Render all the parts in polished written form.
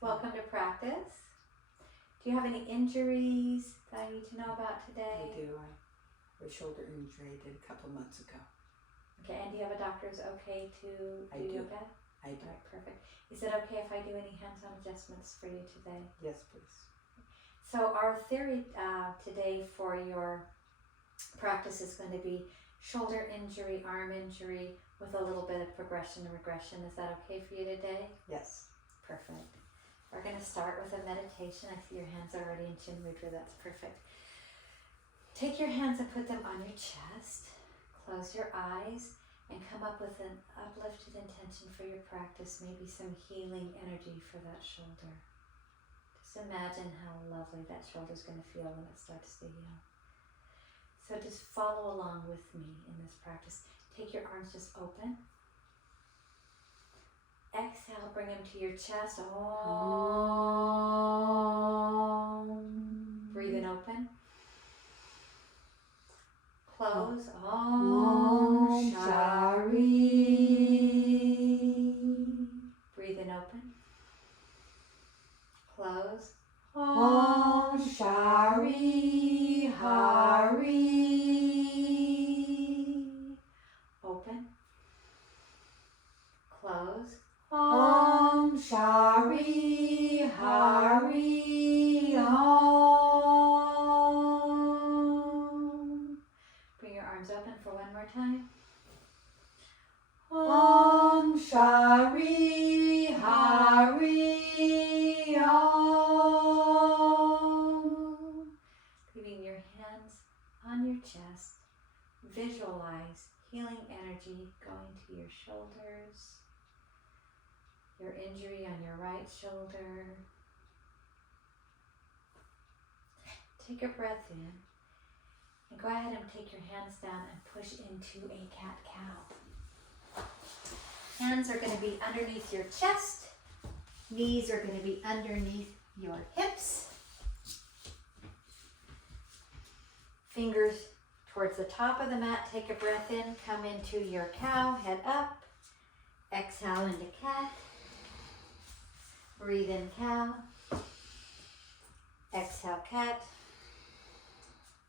Welcome to practice. Do you have any injuries that I need to know about today? I do. I have a shoulder injury I did a couple months ago. Okay, and do you have a doctor's okay to do yoga? I do. All right, perfect. Is it okay if I do any hands-on adjustments for you today? Yes, please. So our theory today for your practice is going to be shoulder injury, arm injury, with a little bit of progression and regression. Is that okay for you today? Yes. Perfect. We're going to start with a meditation. I see your hands already in Chin Mudra. That's perfect. Take your hands and put them on your chest. Close your eyes and come up with an uplifted intention for your practice, maybe some healing energy for that shoulder. Just imagine how lovely that shoulder is going to feel when it starts to heal. So just follow along with me in this practice. Take your arms just open. Exhale, bring them to your chest. Om. Breathe in open. Close. Om Shari. Breathe in open. Close. Om Shari Hari. Open. Close. Om Shari Hari Om. Bring your arms open for one more time. Om Shari Hari Om. Leaving your hands on your chest. Visualize healing energy going to your shoulders. Your injury on your right shoulder. Take a breath in and go ahead and take your hands down and push into a cat-cow. Hands are going to be underneath your chest. Knees are going to be underneath your hips. Fingers towards the top of the mat. Take a breath in. Come into your cow. Head up. Exhale into cat. Breathe in cow. Exhale cat.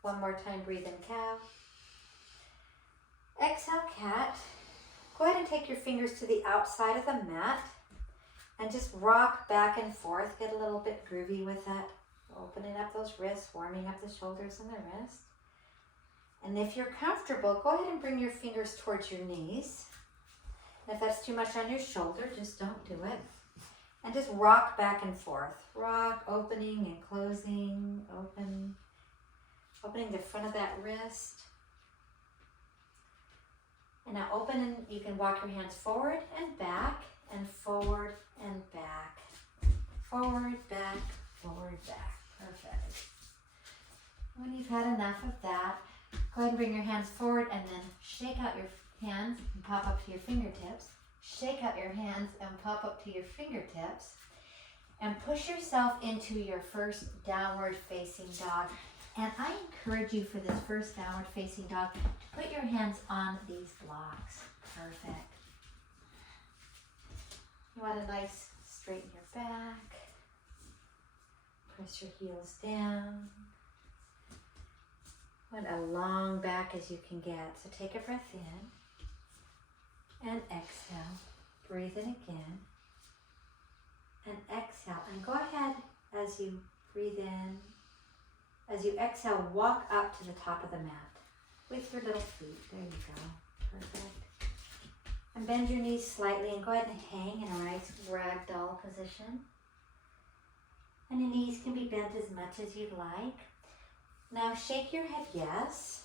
One more time, breathe in cow. Exhale cat. Go ahead and take your fingers to the outside of the mat and just rock back and forth. Get a little bit groovy with that. Opening up those wrists, warming up the shoulders and the wrist. And if you're comfortable, go ahead and bring your fingers towards your knees. And if that's too much on your shoulder, just don't do it. And just rock back and forth. Rock, opening and closing, opening the front of that wrist. And now open, and you can walk your hands forward and back, and forward and back. Forward, back, forward, back. Perfect. When you've had enough of that, go ahead and bring your hands forward and then shake out your hands and pop up to your fingertips. Shake out your hands and pop up to your fingertips. And push yourself into your first downward facing dog. And I encourage you for this first downward facing dog to put your hands on these blocks. Perfect. You want a nice straighten your back. Press your heels down. Want a long back as you can get. So take a breath in. And exhale. Breathe in again. And exhale. And go ahead as you breathe in. As you exhale, walk up to the top of the mat with your little feet. There you go. Perfect. And bend your knees slightly and go ahead and hang in a nice ragdoll position. And the knees can be bent as much as you'd like. Now shake your head yes.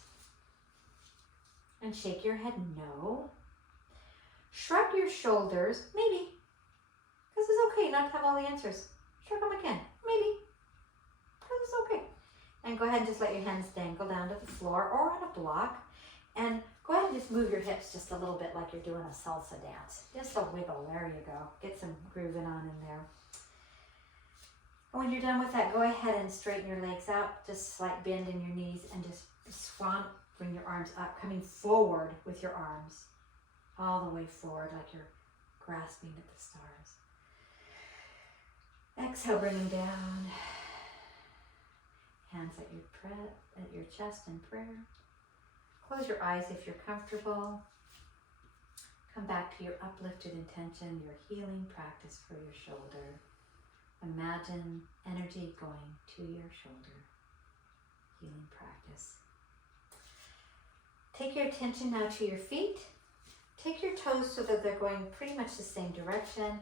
And shake your head no. Shrug your shoulders, maybe. Because it's okay not to have all the answers. Shrug them again, maybe. Because it's okay. And go ahead and just let your hands dangle down to the floor or on a block. And go ahead and just move your hips just a little bit like you're doing a salsa dance. Just a wiggle, there you go. Get some grooving on in there. And when you're done with that, go ahead and straighten your legs out. Just slight bend in your knees and just swan, bring your arms up, coming forward with your arms. All the way forward like you're grasping at the stars. Exhale, bring them down. Hands at your chest in prayer. Close your eyes if you're comfortable. Come back to your uplifted intention, your healing practice for your shoulder. Imagine energy going to your shoulder. Healing practice. Take your attention now to your feet. Take your toes so that they're going pretty much the same direction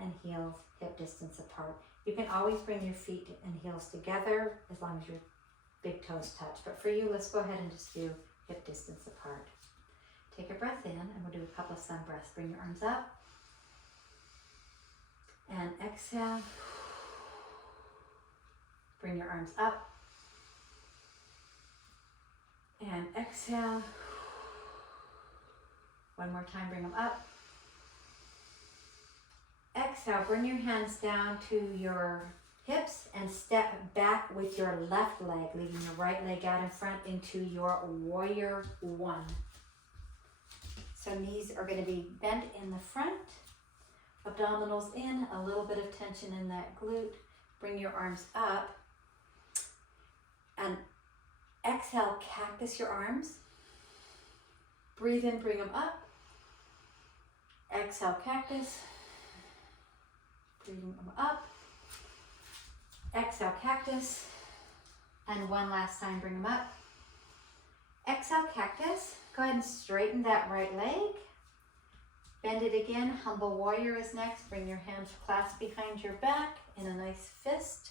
and heels hip distance apart. You can always bring your feet and heels together as long as your big toes touch. But for you, let's go ahead and just do hip distance apart. Take a breath in, and we'll do a couple of sun breaths. Bring your arms up. And exhale. Bring your arms up. And exhale. One more time, bring them up. Exhale, bring your hands down to your hips and step back with your left leg, leaving your right leg out in front into your warrior one. So knees are going to be bent in the front, abdominals in, a little bit of tension in that glute. Bring your arms up and exhale, cactus your arms. Breathe in, bring them up. Exhale, cactus. Bring them up. Exhale, cactus. And one last time, bring them up. Exhale, cactus. Go ahead and straighten that right leg. Bend it again. Humble warrior is next. Bring your hands clasped behind your back in a nice fist.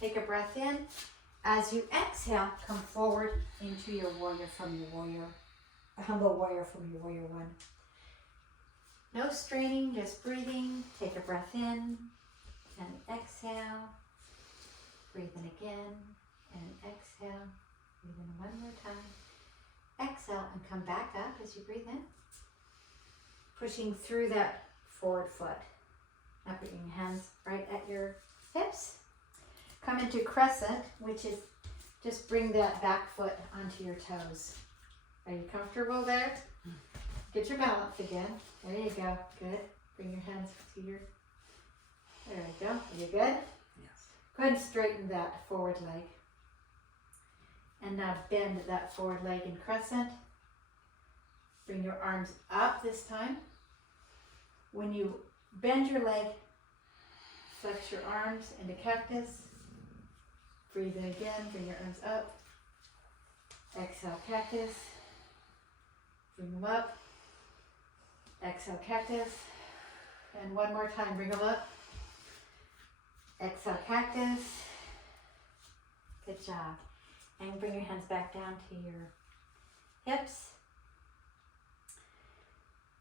Take a breath in. As you exhale, come forward into your warrior from your warrior. A humble warrior from your warrior one. No straining, just breathing. Take a breath in and exhale. Breathe in again and exhale. Breathe in one more time. Exhale and come back up as you breathe in. Pushing through that forward foot. Now put your hands right at your hips. Come into crescent, which is just bring that back foot onto your toes. Are you comfortable there? Get your balance again. There you go. Good. Bring your hands to your... There we go. Are you good? Yes. Go ahead and straighten that forward leg. And now bend that forward leg in crescent. Bring your arms up this time. When you bend your leg, flex your arms into cactus. Breathe in again. Bring your arms up. Exhale, cactus. Bring them up. Exhale, cactus. And one more time, bring them up. Exhale, cactus. Good job. And bring your hands back down to your hips.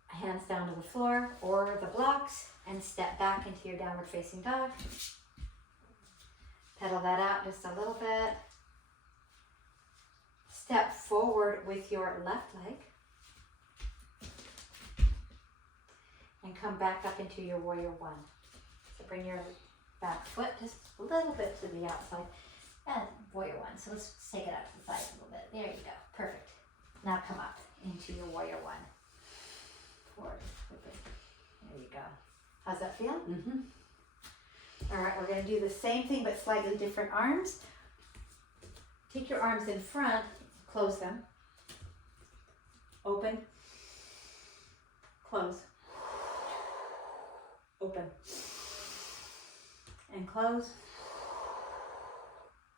Hands down to the floor or the blocks and step back into your downward facing dog. Pedal that out just a little bit. Step forward with your left leg. And come back up into your warrior one. So bring your back foot just a little bit to the outside. And warrior one. So let's take it out to the side a little bit. There you go. Perfect. Now come up into your warrior one. Forward. There you go. How's that feel? Mm-hmm. All right, we're going to do the same thing but slightly different arms. Take your arms in front. Close them. Open. Close. Open. And close.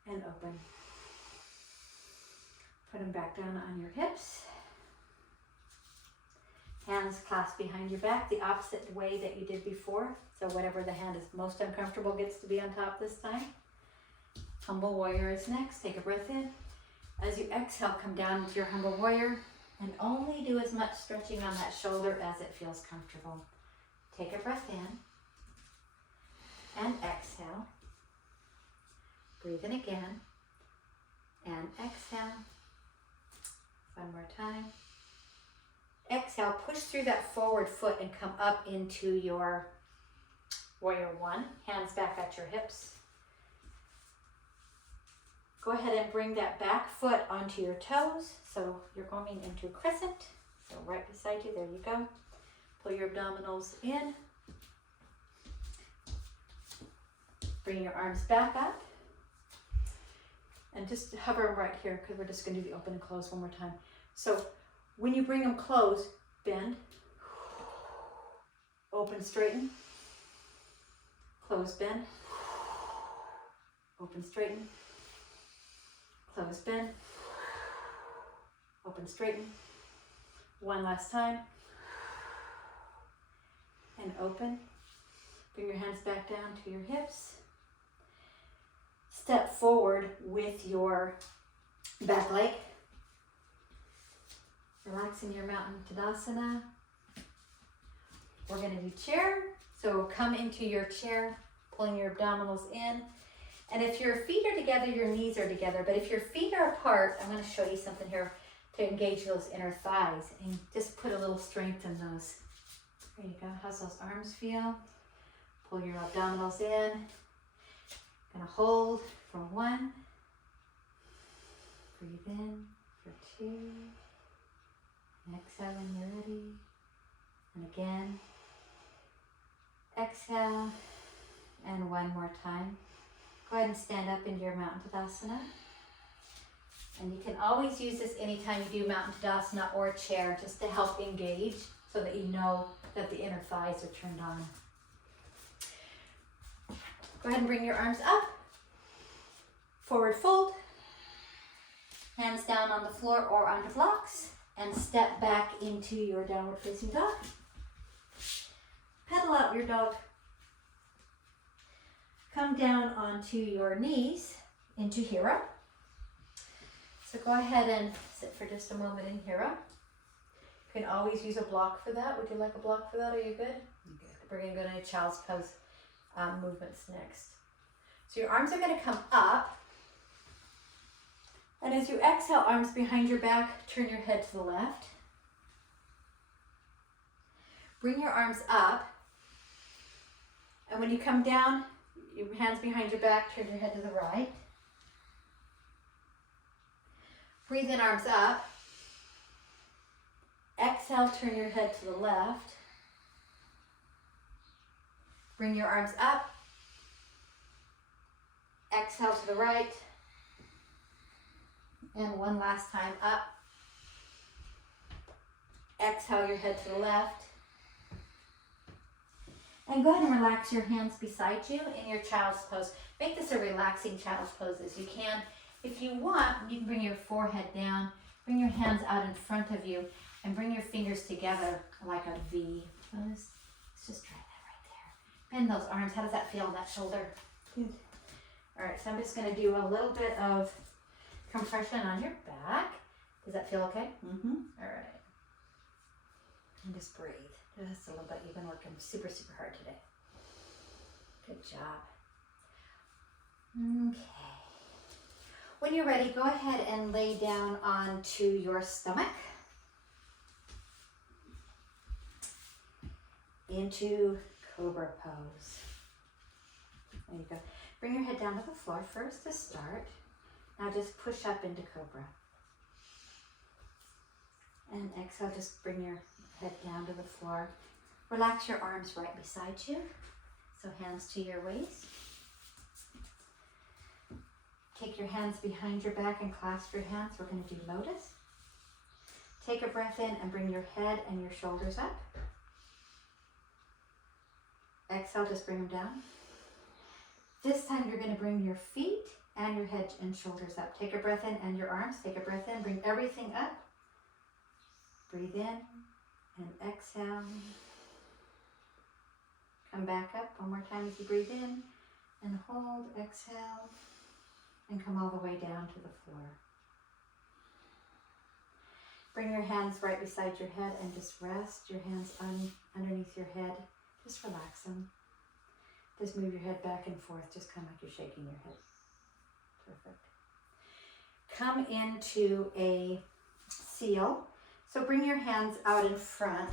And open. Put them back down on your hips. Hands clasped behind your back, the opposite way that you did before. So whatever the hand is most uncomfortable gets to be on top this time. Humble warrior is next. Take a breath in. As you exhale, come down with your humble warrior and only do as much stretching on that shoulder as it feels comfortable. Take a breath in and exhale. Breathe in again and exhale. One more time. Exhale, push through that forward foot and come up into your warrior one. Hands back at your hips. Go ahead and bring that back foot onto your toes. So you're going into crescent. So right beside you, there you go. Pull your abdominals in. Bring your arms back up. And just hover them right here because we're just going to do the open and close one more time. So when you bring them closed, bend, open, straighten, close, bend, open, straighten, close, bend, open, straighten. One last time. And open. Bring your hands back down to your hips. Step forward with your back leg. Relaxing your mountain Tadasana. We're going to do chair. So come into your chair, pulling your abdominals in. And if your feet are together, your knees are together. But if your feet are apart, I'm going to show you something here to engage those inner thighs and just put a little strength in those. There you go. How's those arms feel? Pull your abdominals in. Gonna hold for 1. Breathe in for 2. And exhale when you're ready. And again. Exhale. And one more time. Go ahead and stand up into your Mountain Tadasana. And you can always use this anytime you do Mountain Tadasana or a chair just to help engage so that you know that the inner thighs are turned on. Go ahead and bring your arms up. Forward fold. Hands down on the floor or onto blocks. And step back into your downward facing dog. Pedal out your dog. Come down onto your knees into hero. So go ahead and sit for just a moment in hero. You can always use a block for that. Would you like a block for that? Are you good? I'm good. We're going to go into child's pose movements next. So your arms are going to come up. And as you exhale, arms behind your back, turn your head to the left. Bring your arms up. And when you come down, your hands behind your back, turn your head to the right. Breathe in, arms up. Exhale, turn your head to the left. Bring your arms up. Exhale to the right. And one last time up. Exhale your head to the left. And go ahead and relax your hands beside you in your child's pose. Make this a relaxing child's pose as you can. If you want, you can bring your forehead down, bring your hands out in front of you, and bring your fingers together like a V. Let's just try that right there. Bend those arms. How does that feel on that shoulder? Good. All right, so I'm just going to do a little bit of compression on your back. Does that feel okay? Mm-hmm. All right. And just breathe. Just a little bit. You've been working super, super hard today. Good job. Okay. When you're ready, go ahead and lay down onto your stomach. Into Cobra pose. There you go. Bring your head down to the floor first to start. Now just push up into Cobra. And exhale, just bring your head down to the floor. Relax your arms right beside you. So hands to your waist. Take your hands behind your back and clasp your hands. We're going to do lotus. Take a breath in and bring your head and your shoulders up. Exhale, just bring them down. This time you're going to bring your feet and your head and shoulders up. Take a breath in and your arms. Take a breath in. Bring everything up. Breathe in and exhale. Come back up one more time as you breathe in and hold, exhale, and come all the way down to the floor. Bring your hands right beside your head and just rest your hands underneath your head. Just relax them. Just move your head back and forth, just kind of like you're shaking your head. Perfect. Come into a seal. So bring your hands out in front.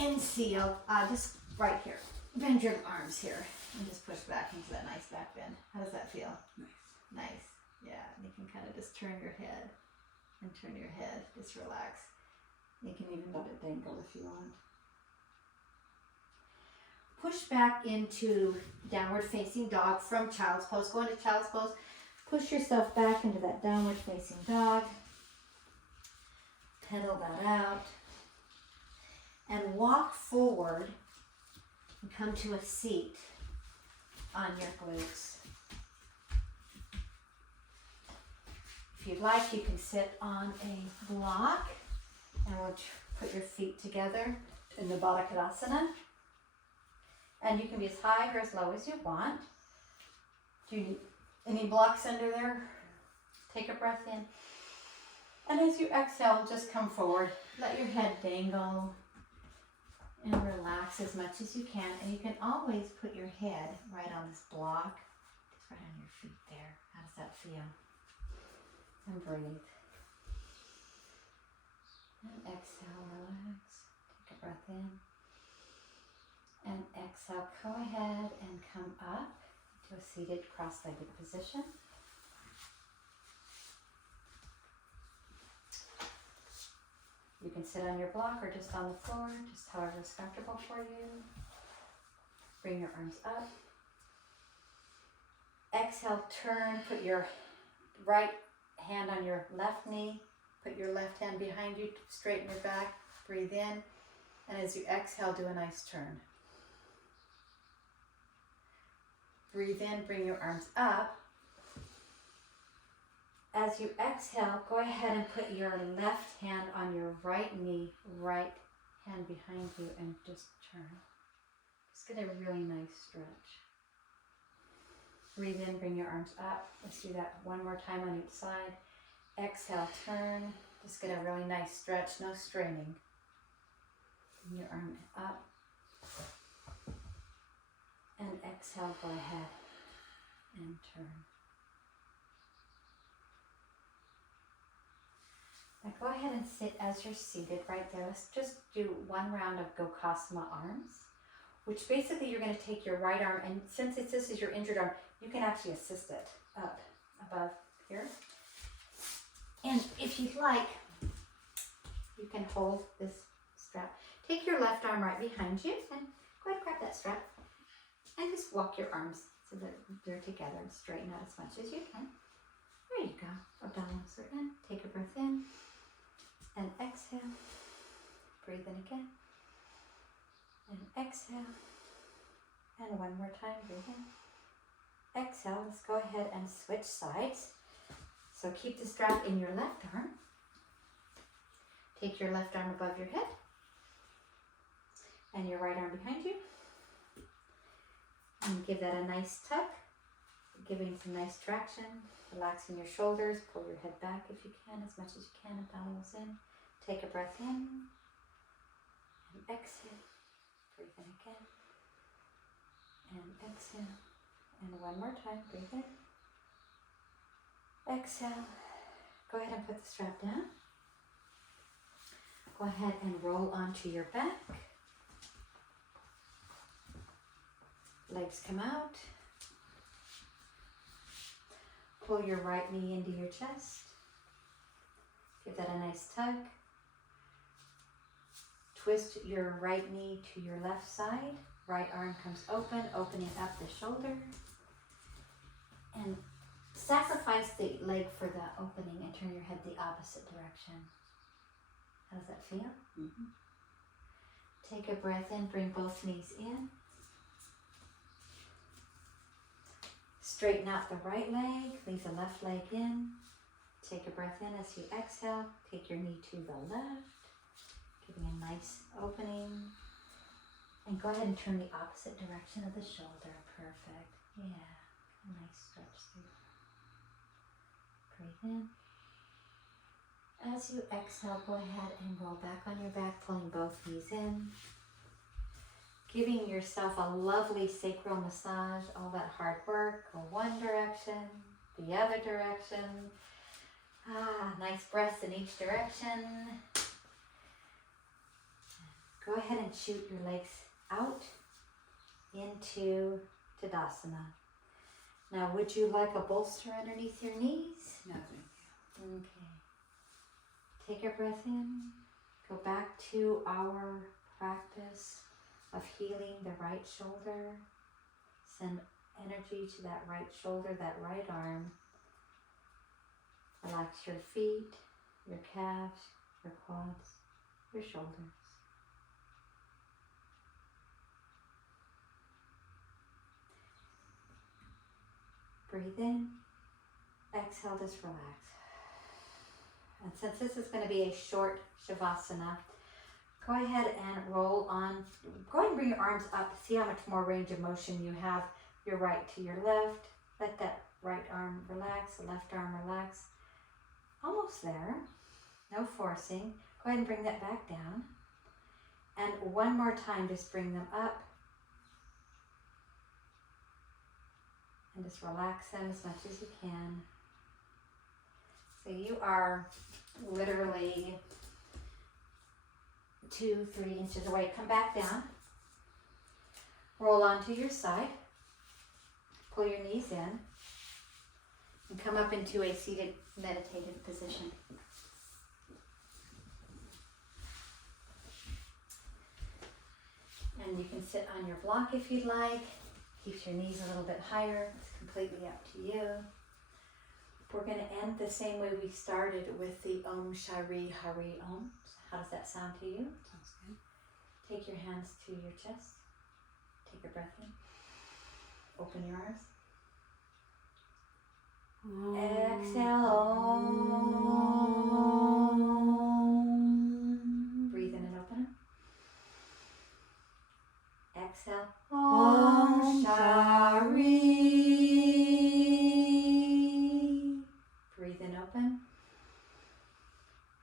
In seal, just right here. Bend your arms here and just push back into that nice back bend. How does that feel? Nice. Nice. Yeah, you can kind of just turn your head and turn your head. Just relax. You can even let it dangle if you want. push back into downward facing dog from child's pose. Go into child's pose. Push yourself back into that downward facing dog. Pedal that out. And walk forward and come to a seat on your glutes. If you'd like, you can sit on a block and we'll put your feet together in the Baddha Konasana. And you can be as high or as low as you want. Do you need any blocks under there? Take a breath in. And as you exhale, just come forward. Let your head dangle and relax as much as you can. And you can always put your head right on this block. Just right on your feet there. How does that feel? And breathe. And exhale, relax. Take a breath in. And exhale, go ahead and come up to a seated cross-legged position. You can sit on your block or just on the floor, just however is comfortable for you. Bring your arms up. Exhale, turn, put your right hand on your left knee. Put your left hand behind you, straighten your back, breathe in. And as you exhale, do a nice turn. Breathe in, bring your arms up. As you exhale, go ahead and put your left hand on your right knee, right hand behind you, and just turn. Just get a really nice stretch. Breathe in, bring your arms up. Let's do that one more time on each side. Exhale, turn. Just get a really nice stretch, no straining. Bring your arm up. And exhale, go ahead and turn. Now go ahead and sit as you're seated right there. Let's just do one round of Gokasana arms, which basically you're going to take your right arm, and since this is your injured arm, you can actually assist it up above here. And if you'd like, you can hold this strap. Take your left arm right behind you and go ahead and grab that strap. And just walk your arms so that they're together and straighten out as much as you can. There you go. Abdominals are in. Take a breath in. And exhale. Breathe in again. And exhale. And one more time. Breathe in. Exhale. Let's go ahead and switch sides. So keep the strap in your left arm. Take your left arm above your head. And your right arm behind you. And give that a nice tuck, giving some nice traction, relaxing your shoulders, pull your head back if you can, as much as you can, abdominals in. Take a breath in, and exhale, breathe in again, and exhale, and one more time, breathe in, exhale, go ahead and put the strap down, go ahead and roll onto your back. Legs come out. Pull your right knee into your chest. Give that a nice tug. Twist your right knee to your left side. Right arm comes open, opening up the shoulder. And sacrifice the leg for the opening and turn your head the opposite direction. How does that feel? Mm-hmm. Take a breath in, bring both knees in. Straighten out the right leg, leave the left leg in. Take a breath in as you exhale. Take your knee to the left, giving a nice opening. And go ahead and turn the opposite direction of the shoulder. Perfect. Yeah, a nice stretch through. Breathe in. As you exhale, go ahead and roll back on your back, pulling both knees in. Giving yourself a lovely sacral massage, all that hard work. Go one direction, the other direction. Nice breaths in each direction. Go ahead and shoot your legs out into Tadasana. Now, would you like a bolster underneath your knees? No, thank you. Okay. Take a breath in. Go back to our practice of healing the right shoulder. Send energy to that right shoulder, that right arm. Relax your feet, your calves, your quads, your shoulders. Breathe in. Exhale, just relax. And since this is going to be a short Shavasana, go ahead and roll on. Go ahead and bring your arms up. See how much more range of motion you have. Your right to your left. Let that right arm relax, the left arm relax. Almost there. No forcing. Go ahead and bring that back down. And one more time, just bring them up. And just relax them as much as you can. So you are literally 2-3 inches away. Come back down. Roll onto your side. Pull your knees in. And come up into a seated meditative position. And you can sit on your block if you'd like. Keep your knees a little bit higher. It's completely up to you. We're going to end the same way we started with the Om Shari Hari Om. How does that sound to you? Sounds good. Take your hands to your chest. Take a breath in. Open your arms. Exhale. Om. Breathe in and open them. Exhale. Om Shari. Breathe in, open.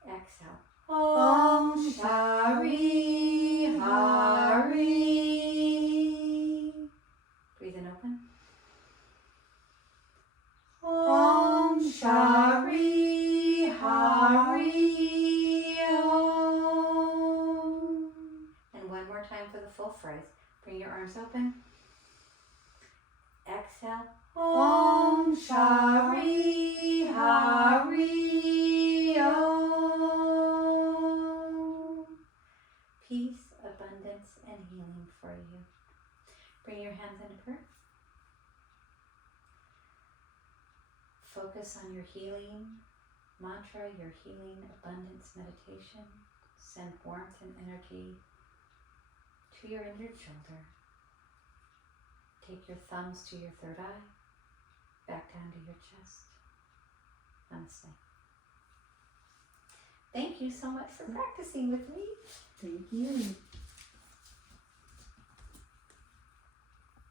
Exhale. Om Shari Hari. Breathe in, open. Om Shari Hari Om. And one more time for the full phrase. Bring your arms open. Exhale. Om Shari Hari Om. Peace, abundance, and healing for you. Bring your hands into prayer. Focus on your healing mantra, your healing abundance meditation. Send warmth and energy to your injured shoulder. Take your thumbs to your third eye, back down to your chest. Namaste. Thank you so much for practicing with me. Thank you.